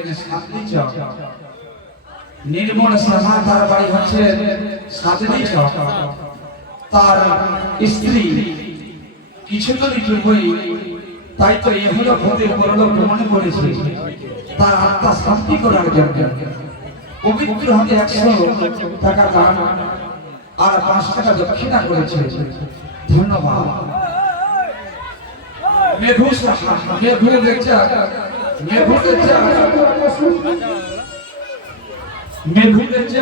হচ্ছেন সাতনি চক। নির্মল সাহা তার বাড়ি হচ্ছে সাতনি চক। তার স্ত্রী কিছুদিন পূর্বেই, তাই তো এ হলো ভূতে পরলোক গমন করেছে, তার আত্মা শান্তি করার জন্য পবিত্র হাতে 100 টাকা দান আর 5 টাকা দক্ষিণা করেছে। ধন্যবাদ। মেঘু দেখছে, মেঘু দেখছে